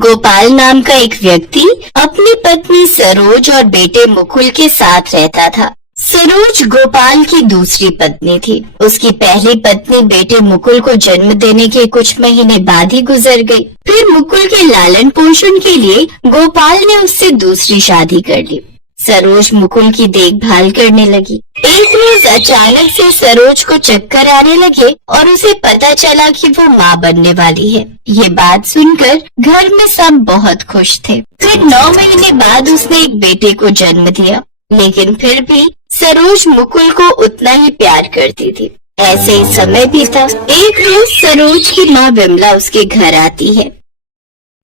गोपाल नाम का एक व्यक्ति अपनी पत्नी सरोज और बेटे मुकुल के साथ रहता था। सरोज गोपाल की दूसरी पत्नी थी। उसकी पहली पत्नी बेटे मुकुल को जन्म देने के कुछ महीने बाद ही गुजर गई। फिर मुकुल के लालन पोषण के लिए गोपाल ने उससे दूसरी शादी कर ली। सरोज मुकुल की देखभाल करने लगी। एक रोज अचानक से सरोज को चक्कर आने लगे और उसे पता चला कि वो माँ बनने वाली है। ये बात सुनकर घर में सब बहुत खुश थे। फिर 9 महीने बाद उसने एक बेटे को जन्म दिया, लेकिन फिर भी सरोज मुकुल को उतना ही प्यार करती थी। ऐसे ही समय बीता। एक रोज सरोज की माँ विमला उसके घर आती है।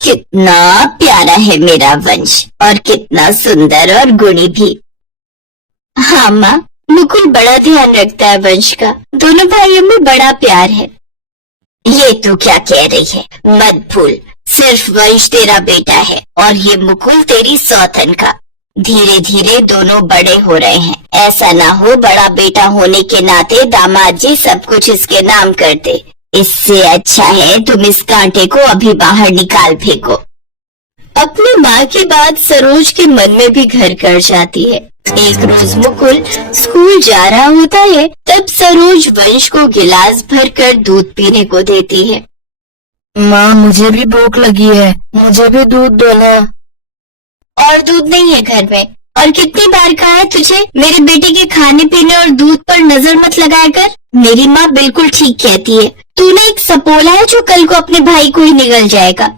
कितना प्यारा है मेरा वंश और कितना सुंदर और गुणी भी। हाँ माँ, मुकुल बड़ा ध्यान रखता है वंश का। दोनों भाइयों में बड़ा प्यार है। ये तो क्या कह रही है, मत भूल, सिर्फ वंश तेरा बेटा है और ये मुकुल तेरी सौतन का। धीरे धीरे दोनों बड़े हो रहे हैं। ऐसा ना हो बड़ा बेटा होने के नाते दामाद जी सब कुछ इसके नाम कर दे। इससे अच्छा है तुम इस कांटे को अभी बाहर निकाल फेंको। अपनी माँ की बात सरोज के मन में भी घर कर जाती है। एक रोज मुकुल स्कूल जा रहा होता है, तब सरोज वंश को गिलास भरकर दूध पीने को देती है। माँ, मुझे भी भूख लगी है, मुझे भी दूध दो ना। और दूध नहीं है घर में? और कितनी बार कहा है तुझे मेरे बेटे के खाने पीने और दूध पर नजर मत लगाया कर। मेरी माँ बिल्कुल ठीक कहती है। तूने एक सपोला है जो कल को अपने भाई को ही निगल जाएगा।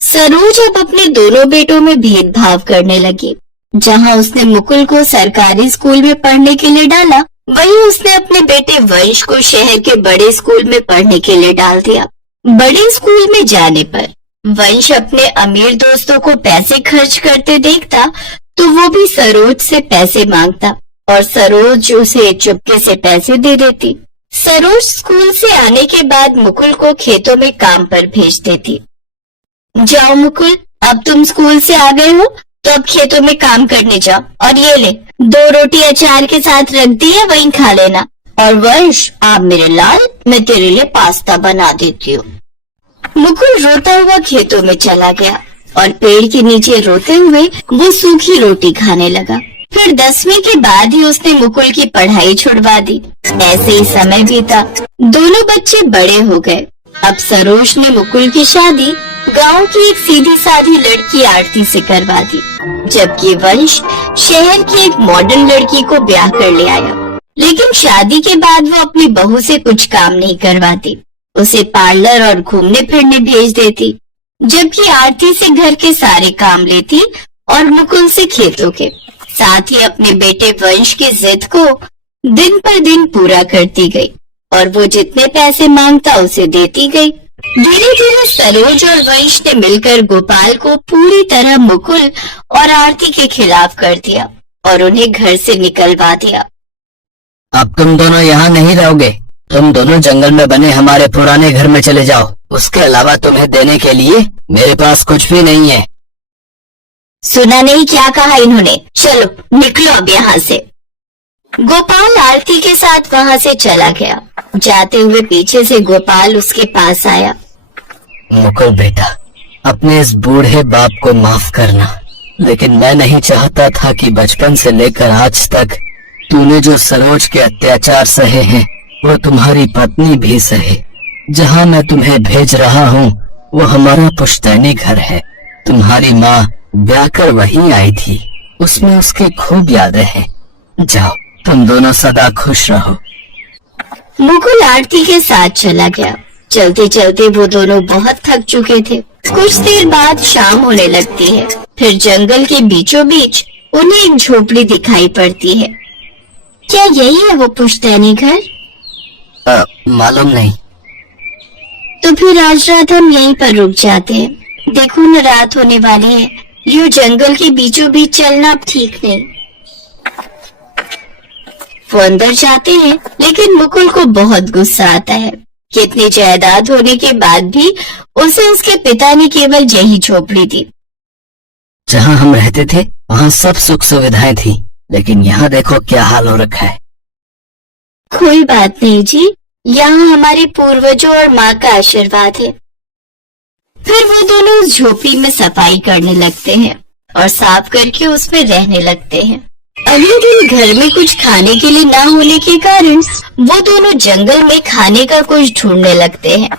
सरोज अब अपने दोनों बेटों में भेदभाव करने लगी। जहाँ उसने मुकुल को सरकारी स्कूल में पढ़ने के लिए डाला, वहीं उसने अपने बेटे वंश को शहर के बड़े स्कूल में पढ़ने के लिए डाल दिया। बड़े स्कूल में जाने पर वंश अपने अमीर दोस्तों को पैसे खर्च करते देखता तो वो भी सरोज से पैसे मांगता और सरोज उसे चुपके से पैसे दे देती। सरोज स्कूल से आने के बाद मुकुल को खेतों में काम पर भेज देती। जाओ मुकुल, अब तुम स्कूल से आ गए हो तो अब खेतों में काम करने जाओ और ये ले 2 रोटी अचार के साथ रख दी है, वहीं खा लेना। और वंश, आप मेरे लाल, मैं तेरे लिए पास्ता बना देती हूँ। मुकुल रोता हुआ खेतों में चला गया और पेड़ के नीचे रोते हुए वो सूखी रोटी खाने लगा। फिर 10वीं के बाद ही उसने मुकुल की पढ़ाई छुड़वा दी। ऐसे ही समय बीता। दोनों बच्चे बड़े हो गए। अब सरोज ने मुकुल की शादी गांव की एक सीधी साधी लड़की आरती से करवा दी, जबकि वंश शहर की एक मॉडर्न लड़की को ब्याह कर ले आया। लेकिन शादी के बाद वो अपनी बहू से कुछ काम नहीं करवाती, उसे पार्लर और घूमने फिरने भेज देती, जबकि आरती से घर के सारे काम लेती और मुकुल से खेतों के। साथ ही अपने बेटे वंश की जिद को दिन पर दिन पूरा करती गई और वो जितने पैसे मांगता उसे देती गई। धीरे धीरे सरोज और वंश ने मिलकर गोपाल को पूरी तरह मुकुल और आरती के खिलाफ कर दिया और उन्हें घर से निकलवा दिया। अब तुम दोनों यहाँ नहीं रहोगे, तुम दोनों जंगल में बने हमारे पुराने घर में चले जाओ। उसके अलावा तुम्हें देने के लिए मेरे पास कुछ भी नहीं है। सुना नहीं क्या कहा इन्होंने? चलो निकलो अब यहाँ से। गोपाल आरती के साथ वहाँ से चला गया। जाते हुए पीछे से गोपाल उसके पास आया। मुकुल बेटा, अपने इस बूढ़े बाप को माफ करना, लेकिन मैं नहीं चाहता था कि बचपन से लेकर आज तक तूने जो सरोज के अत्याचार सहे हैं वो तुम्हारी पत्नी भी सहे। जहाँ मैं तुम्हें भेज रहा हूँ वो हमारा पुश्तैनी घर है। तुम्हारी माँ ब्याह कर वहीं आई थी, उसमें उसकी खूब यादें हैं। जाओ, तुम दोनों सदा खुश रहो। मुकुल आरती के साथ चला गया। चलते चलते वो दोनों बहुत थक चुके थे। कुछ देर बाद शाम होने लगती है। फिर जंगल के बीचों बीच उन्हें एक झोपड़ी दिखाई पड़ती है। क्या यही है वो पुश्तैनी घर? मालूम नहीं। तो फिर आज रात हम यहीं पर रुक जाते हैं। देखो न, रात होने वाली है। यूं जंगल के बीचों बीच चलना अब ठीक नहीं। वो अंदर जाते हैं, लेकिन मुकुल को बहुत गुस्सा आता है। कितनी जायदाद होने के बाद भी उसे उसके पिता ने केवल यही झोपड़ी दी। जहाँ हम रहते थे वहाँ सब सुख सुविधाएं थी, लेकिन यहाँ देखो क्या हाल हो रखा है। कोई बात नहीं जी, यहाँ हमारे पूर्वजों और माँ का आशीर्वाद है। फिर वो दोनों उस झोपड़ी में सफाई करने लगते हैं और साफ करके उसमें रहने लगते हैं। अगले दिन घर में कुछ खाने के लिए ना होने के कारण वो दोनों जंगल में खाने का कुछ ढूंढने लगते हैं।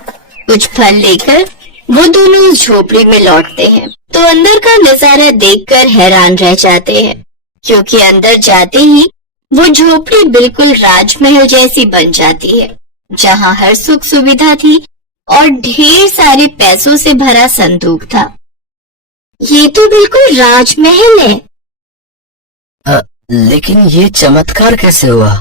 कुछ फल लेकर वो दोनों उस झोपड़ी में लौटते हैं तो अंदर का नजारा देखकर हैरान रह जाते हैं, क्योंकि अंदर जाते ही वो झोपड़ी बिल्कुल राजमहल जैसी बन जाती है, जहाँ हर सुख सुविधा थी और ढेर सारे पैसों से भरा संदूक था। ये तो बिल्कुल राजमहल है। लेकिन ये चमत्कार कैसे हुआ?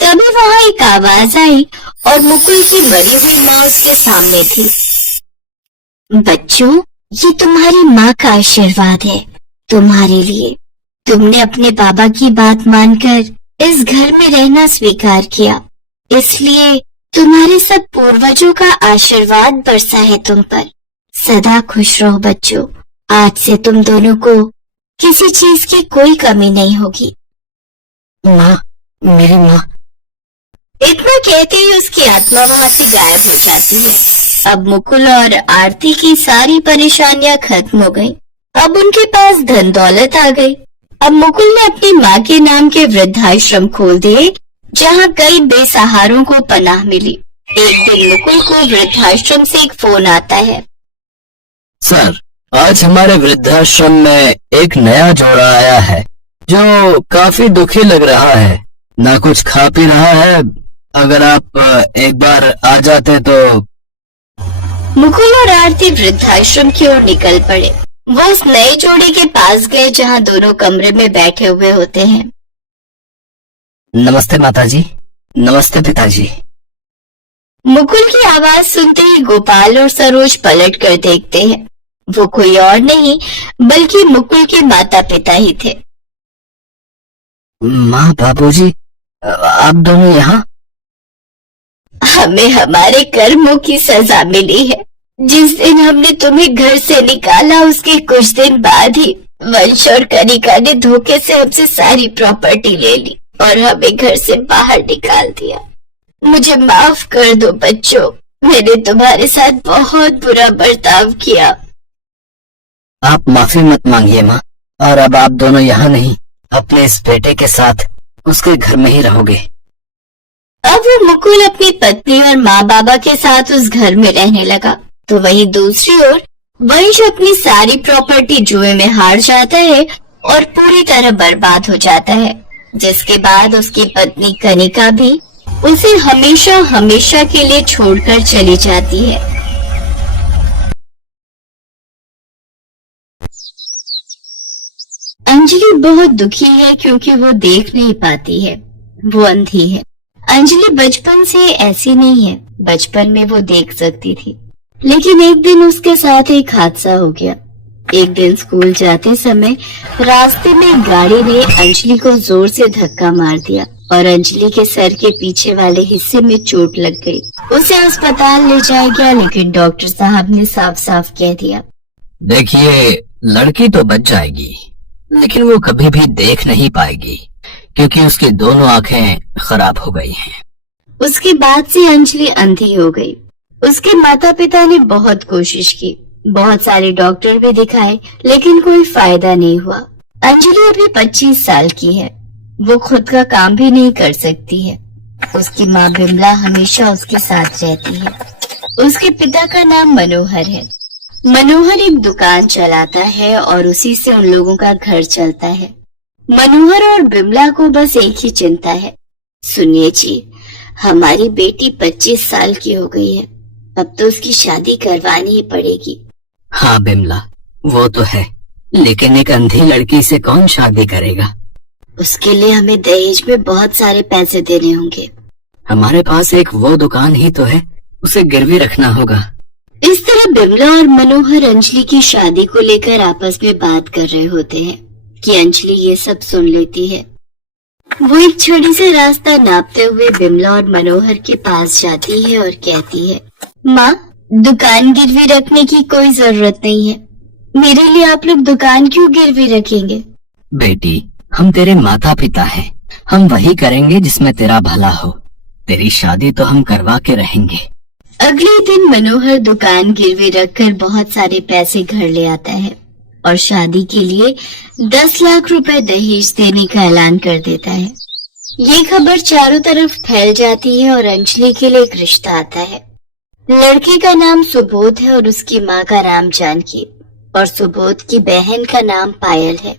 तभी वहाँ एक आवाज आई और मुकुल की मरी हुई माँ उसके सामने थी। बच्चों, ये तुम्हारी माँ का आशीर्वाद है तुम्हारे लिए। तुमने अपने बाबा की बात मानकर इस घर में रहना स्वीकार किया, इसलिए तुम्हारे सब पूर्वजों का आशीर्वाद बरसा है तुम पर। सदा खुश रहो बच्चों। आज से तुम दोनों को किसी चीज की कोई कमी नहीं होगी। माँ, मेरी माँ। इतना कहते ही उसकी आत्मा वहाँ से गायब हो जाती है। अब मुकुल और आरती की सारी परेशानियां खत्म हो गईं। अब उनके पास धन दौलत आ गई। अब मुकुल ने अपनी माँ के नाम के वृद्धाश्रम खोल दिए, जहाँ कई बेसहारों को पनाह मिली। एक दिन मुकुल को वृद्धाश्रम से एक फोन आता है। सर, आज हमारे वृद्धाश्रम में एक नया जोड़ा आया है जो काफी दुखी लग रहा है, ना कुछ खा पी रहा है। अगर आप एक बार आ जाते तो। मुकुल और आरती वृद्धाश्रम की ओर निकल पड़े। वो उस नए जोड़े के पास गए जहाँ दोनों कमरे में बैठे हुए होते हैं। नमस्ते माताजी। नमस्ते पिताजी। मुकुल की आवाज सुनते ही गोपाल और सरोज पलट कर देखते हैं। वो कोई और नहीं बल्कि मुकुल के माता पिता ही थे। माँ, बाबूजी, आप दोनों यहाँ? हमें हमारे कर्मों की सजा मिली है। जिस दिन हमने तुम्हें घर से निकाला उसके कुछ दिन बाद ही वंश और कनिका ने धोखे से हमसे सारी प्रॉपर्टी ले ली और हमें घर से बाहर निकाल दिया। मुझे माफ कर दो बच्चों, मैंने तुम्हारे साथ बहुत बुरा बर्ताव किया। आप माफी मत मांगिए माँ, और अब आप दोनों यहाँ नहीं, अपने इस बेटे के साथ उसके घर में ही रहोगे। अब वो मुकुल अपनी पत्नी और माँ बाबा के साथ उस घर में रहने लगा, तो वहीं दूसरी ओर वंश अपनी सारी प्रॉपर्टी जुए में हार जाता है और पूरी तरह बर्बाद हो जाता है, जिसके बाद उसकी पत्नी कनिका भी उसे हमेशा हमेशा के लिए छोड़कर चली जाती है। अंजलि बहुत दुखी है क्योंकि वो देख नहीं पाती है, वो अंधी है। अंजलि बचपन से ऐसी नहीं है, बचपन में वो देख सकती थी, लेकिन एक दिन उसके साथ एक हादसा हो गया। एक दिन स्कूल जाते समय रास्ते में गाड़ी ने अंजलि को जोर से धक्का मार दिया और अंजलि के सर के पीछे वाले हिस्से में चोट लग गई। उसे अस्पताल ले जाया गया, लेकिन डॉक्टर साहब ने साफ साफ कह दिया, देखिए, लड़की तो बच जाएगी, लेकिन वो कभी भी देख नहीं पाएगी क्योंकि उसकी दोनों आंखें खराब हो गई हैं। उसके बाद से अंजलि अंधी हो गई। उसके माता पिता ने बहुत कोशिश की, बहुत सारे डॉक्टर भी दिखाए, लेकिन कोई फायदा नहीं हुआ। अंजलि अभी 25 साल की है, वो खुद का काम भी नहीं कर सकती है। उसकी माँ बिमला हमेशा उसके साथ रहती है। उसके पिता का नाम मनोहर है। मनोहर एक दुकान चलाता है और उसी से उन लोगों का घर चलता है। मनोहर और बिमला को बस एक ही चिंता है, सुनिए जी, हमारी बेटी 25 साल की हो गई है, अब तो उसकी शादी करवानी ही पड़ेगी। हाँ बिमला, वो तो है, लेकिन एक अंधी लड़की से कौन शादी करेगा? उसके लिए हमें दहेज में बहुत सारे पैसे देने होंगे। हमारे पास एक वो दुकान ही तो है, उसे गिरवी रखना होगा। इस तरह बिमला और मनोहर अंजलि की शादी को लेकर आपस में बात कर रहे होते हैं कि अंजलि ये सब सुन लेती है। वो एक छड़ी से रास्ता नापते हुए बिमला और मनोहर के पास जाती है और कहती है, माँ, दुकान गिरवी रखने की कोई जरूरत नहीं है, मेरे लिए आप लोग दुकान क्यों गिरवी रखेंगे? बेटी, हम तेरे माता पिता हैं, हम वही करेंगे जिसमें तेरा भला हो। तेरी शादी तो हम करवा के रहेंगे। अगले दिन मनोहर दुकान गिरवी रखकर बहुत सारे पैसे घर ले आता है और शादी के लिए 10 लाख रुपए दहेज देने का ऐलान कर देता है। ये खबर चारों तरफ फैल जाती है और अंजलि के लिए एक रिश्ता आता है। लड़के का नाम सुबोध है और उसकी माँ का नाम जानकी और सुबोध की बहन का नाम पायल है।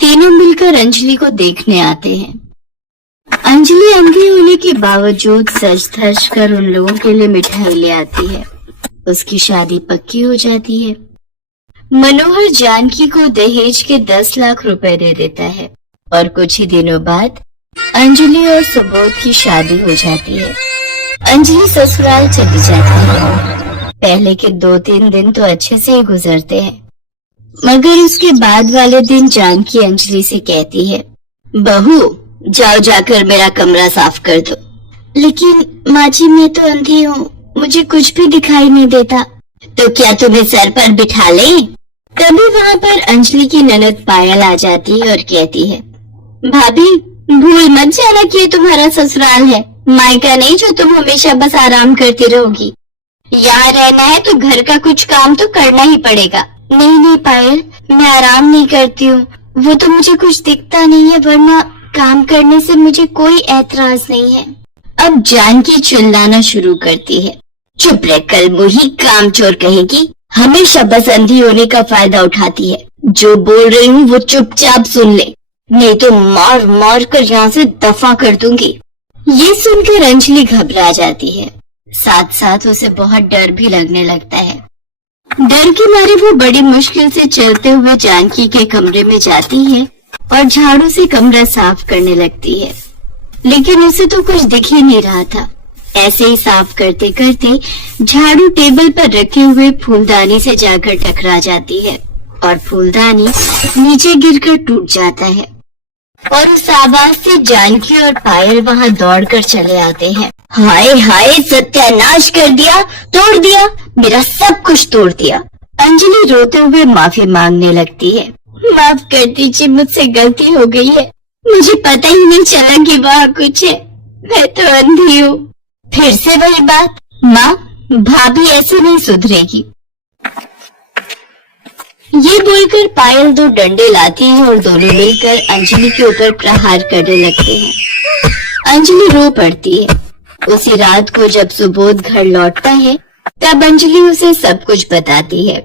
तीनों मिलकर अंजलि को देखने आते हैं। अंजलि अंधी होने के बावजूद सज धज कर उन लोगों के लिए मिठाई ले आती है। उसकी शादी पक्की हो जाती है। मनोहर जानकी को दहेज के 10 लाख रुपए दे देता है और कुछ ही दिनों बाद अंजलि और सुबोध की शादी हो जाती है। अंजलि ससुराल चली जाती है। पहले के 2-3 दिन तो अच्छे से ही गुजरते हैं, मगर उसके बाद वाले दिन जानकी अंजलि से कहती है, बहू जाओ जाकर मेरा कमरा साफ कर दो। लेकिन माँ जी मैं तो अंधी हूँ, मुझे कुछ भी दिखाई नहीं देता। तो क्या तुम्हें सर पर बिठा ले? तभी वहाँ पर अंजलि की ननद पायल आ जाती है और कहती है, भाभी भूल मत जाना कि ये तुम्हारा ससुराल है, मायका नहीं जो तुम हमेशा बस आराम करती रहोगी। यहाँ रहना है तो घर का कुछ काम तो करना ही पड़ेगा। नहीं नहीं पायल, मैं आराम नहीं करती हूँ, वो तो मुझे कुछ दिखता नहीं है, वरना काम करने से मुझे कोई ऐतराज नहीं है। अब जानकी चिल्लाना शुरू करती है, चुप रह कल मुही काम चोर कहेगी, हमेशा बस अंधी होने का फायदा उठाती है। जो बोल रही हूँ वो चुपचाप सुन ले, नहीं तो मार मार कर यहाँ से दफा कर दूंगी। ये सुनकर अंजलि घबरा जाती है, साथ साथ उसे बहुत डर भी लगने लगता है। डर के मारे वो बड़ी मुश्किल से चलते हुए जानकी के कमरे में जाती है और झाड़ू से कमरा साफ करने लगती है, लेकिन उसे तो कुछ दिख ही नहीं रहा था। ऐसे ही साफ करते करते झाड़ू टेबल पर रखे हुए फूलदानी से जाकर टकरा जाती है और फूलदानी नीचे गिरकर टूट जाता है और उस आवाज से जानकी और पायल वहां दौड़कर चले आते हैं। हाय हाय सत्यानाश कर दिया, तोड़ दिया, मेरा सब कुछ तोड़ दिया। अंजलि रोते हुए माफी मांगने लगती है, माफ कर दीजिए, मुझसे गलती हो गई है, मुझे पता ही नहीं चला कि वहाँ कुछ है, मैं तो अंधी हूँ। फिर से वही बात, माँ भाभी ऐसे नहीं सुधरेगी। ये बोलकर पायल 2 डंडे लाती है और दोनों मिलकर अंजलि के ऊपर प्रहार करने लगते हैं। अंजलि रो पड़ती है। उसी रात को जब सुबोध घर लौटता है तब अंजलि उसे सब कुछ बताती है।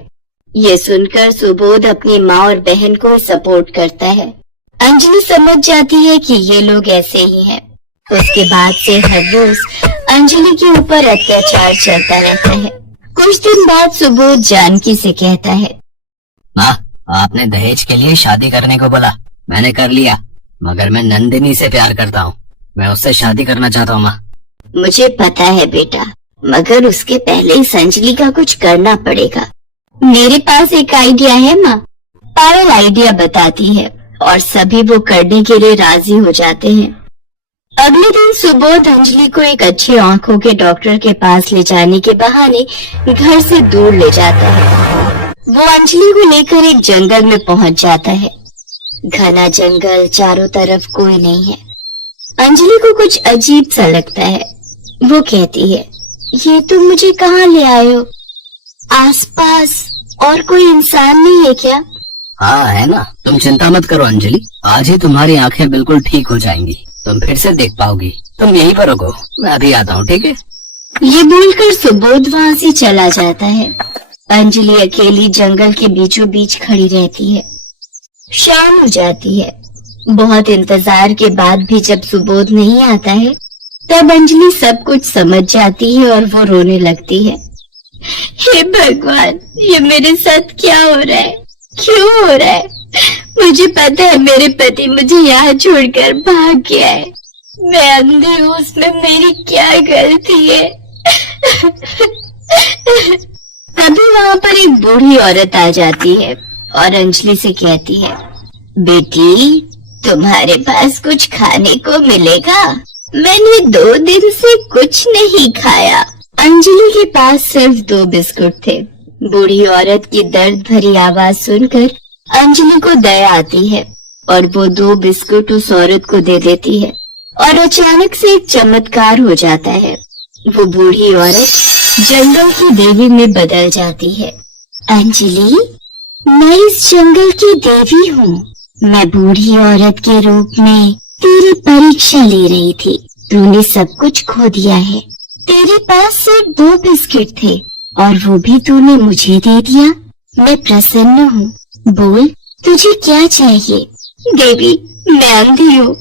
ये सुनकर सुबोध अपनी माँ और बहन को सपोर्ट करता है। अंजलि समझ जाती है कि ये लोग ऐसे ही हैं। उसके बाद से हर रोज अंजलि के ऊपर अत्याचार चलता रहता है। कुछ दिन बाद सुबोध जानकी से कहता है, माँ आपने दहेज के लिए शादी करने को बोला, मैंने कर लिया, मगर मैं नंदिनी से प्यार करता हूँ, मैं उससे शादी करना चाहता हूँ। माँ मुझे पता है बेटा, मगर उसके पहले इस अंजलि का कुछ करना पड़ेगा। मेरे पास एक आइडिया है माँ। पायल आइडिया बताती है और सभी वो करने के लिए राजी हो जाते हैं। अगले दिन सुबोध अंजलि को एक अच्छे आंखों के डॉक्टर के पास ले जाने के बहाने घर से दूर ले जाता है। वो अंजलि को लेकर एक जंगल में पहुंच जाता है। घना जंगल, चारों तरफ कोई नहीं है। अंजलि को कुछ अजीब सा लगता है। वो कहती है, ये तुम मुझे कहाँ ले आए हो? आसपास और कोई इंसान नहीं है क्या? हाँ है ना, तुम चिंता मत करो अंजलि, आज ही तुम्हारी आंखें बिल्कुल ठीक हो जाएंगी, तुम फिर से देख पाओगी। तुम यहीं पर रुको, मैं अभी आता हूँ, ठीक है? ये बोलकर सुबोध वहाँ से चला जाता है। अंजलि अकेली जंगल के बीचों बीच खड़ी रहती है। शाम हो जाती है। बहुत इंतजार के बाद भी जब सुबोध नहीं आता है तब अंजलि सब कुछ समझ जाती है और वो रोने लगती है। हे भगवान, ये मेरे साथ क्या हो रहा है, क्यों हो रहा है? मुझे पता है मेरे पति मुझे यहाँ छोड़कर भाग गया है। मैं अंधी हूँ, उसमें मेरी क्या गलती है? तभी वहाँ पर एक बूढ़ी औरत आ जाती है और अंजलि से कहती है, बेटी तुम्हारे पास कुछ खाने को मिलेगा? मैंने 2 दिन से कुछ नहीं खाया। अंजलि के पास सिर्फ 2 बिस्कुट थे। बूढ़ी औरत की दर्द भरी आवाज सुनकर अंजलि को दया आती है और वो 2 बिस्कुट उस औरत को दे देती है और अचानक से एक चमत्कार हो जाता है। वो बूढ़ी औरत जंगल की देवी में बदल जाती है। अंजलि, मैं इस जंगल की देवी हूँ। मैं बूढ़ी औरत के रूप में तेरी परीक्षा ले रही थी। तूने सब कुछ खो दिया है। तेरे पास सिर्फ 2 बिस्किट थे और वो भी तूने मुझे दे दिया। मैं प्रसन्न हूँ। बोल, तुझे क्या चाहिए? देवी, मैं अंधी हूँ।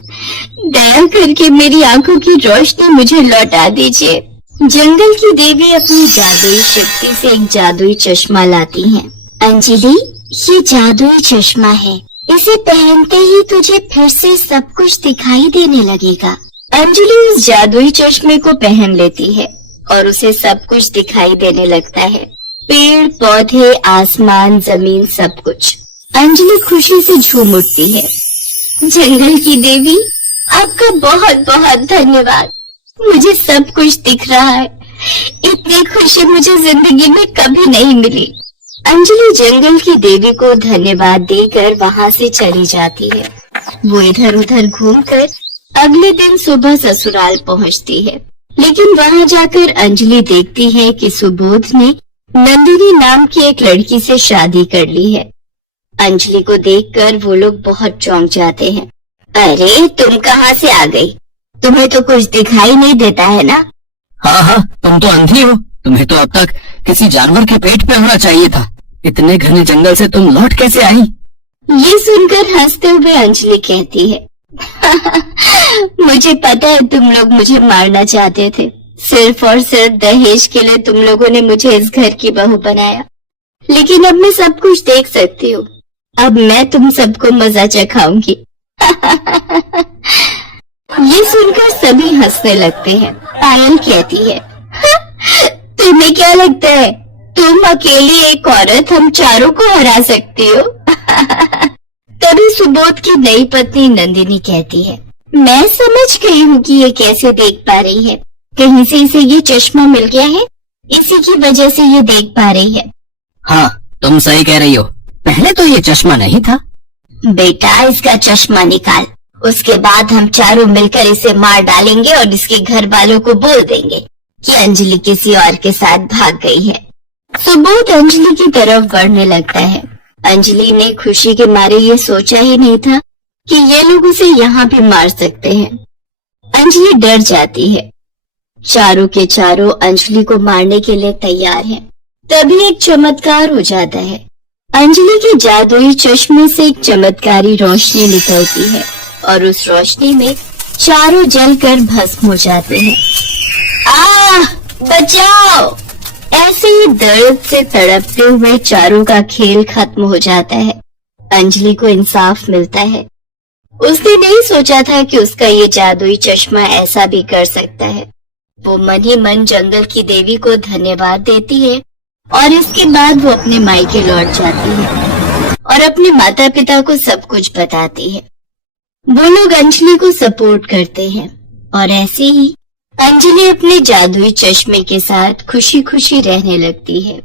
दया करके मेरी आंखों की रोशनी मुझे लौटा दीजिए। जंगल की देवी अपनी जादुई शक्ति से एक जादुई चश्मा लाती हैं। अंजलि, ये जादुई चश्मा है। इसे पहनते ही तुझे फिर से सब कुछ दिखाई देने लगेगा। अंजलि उस जादुई चश्मे को पहन लेती है और उसे सब कुछ दिखाई देने लगता है। पेड़, पौधे, आसमान, जमीन, सब कुछ। अंजलि खुशी से झूम उठती है। जंगल की देवी, आपका बहुत बहुत धन्यवाद। मुझे सब कुछ दिख रहा है। इतनी खुशी मुझे जिंदगी में कभी नहीं मिली। अंजलि जंगल की देवी को धन्यवाद देकर वहाँ से चली जाती है। वो इधर उधर घूमकर अगले दिन सुबह ससुराल पहुँचती है, लेकिन वहाँ जाकर अंजलि देखती है कि सुबोध ने नंदिनी नाम की एक लड़की से शादी कर ली है। अंजलि को देखकर वो लोग बहुत चौंक जाते हैं। अरे, तुम कहाँ से आ गई? तुम्हें तो कुछ दिखाई नहीं देता है ना? हाँ, तुम तो अंधी हो। तुम्हें तो अब तक किसी जानवर के पेट पे होना चाहिए था। इतने घने जंगल से तुम लौट कैसे आई? ये सुनकर हंसते हुए अंजलि कहती है, मुझे पता है तुम लोग मुझे मारना चाहते थे। सिर्फ और सिर्फ दहेज के लिए तुम लोगों ने मुझे इस घर की बहू बनाया, लेकिन अब मैं सब कुछ देख सकती हूँ। अब मैं तुम सबको मजा चखाऊंगी। ये सुनकर सभी हंसने लगते हैं। पायल कहती है, तुम्हें क्या लगता है तुम अकेली एक औरत हम चारों को हरा सकती हो? तभी सुबोध की नई पत्नी नंदिनी कहती है, मैं समझ गई हूँ कि ये कैसे देख पा रही है। कहीं से इसे ये चश्मा मिल गया है, इसी की वजह से ये देख पा रही है। हाँ, तुम सही कह रही हो। पहले तो ये चश्मा नहीं था। बेटा, इसका चश्मा निकाल। उसके बाद हम चारों मिलकर इसे मार डालेंगे और इसके घर वालों को बोल देंगे कि अंजलि किसी और के साथ भाग गई है। सुबोध अंजलि की तरफ बढ़ने लगता है। अंजलि ने खुशी के मारे ये सोचा ही नहीं था कि ये लोग उसे यहाँ भी मार सकते हैं। अंजलि डर जाती है। चारों के चारों अंजलि को मारने के लिए तैयार हैं। तभी एक चमत्कार हो जाता है। अंजलि के जादुई चश्मे से एक चमत्कारी रोशनी निकलती है और उस रोशनी में चारों जलकर भस्म हो जाते हैं। बचाओ! ऐसे ही दर्द से तड़पते हुए चारों का खेल खत्म हो जाता है। अंजलि को इंसाफ मिलता है। उसने नहीं सोचा था कि उसका ये जादुई चश्मा ऐसा भी कर सकता है। वो मन ही मन जंगल की देवी को धन्यवाद देती है और इसके बाद वो अपने मायके लौट जाती है और अपने माता पिता को सब कुछ बताती है। वो लोग अंजलि को सपोर्ट करते हैं और ऐसे ही अंजलि अपने जादुई चश्मे के साथ खुशी खुशी रहने लगती है।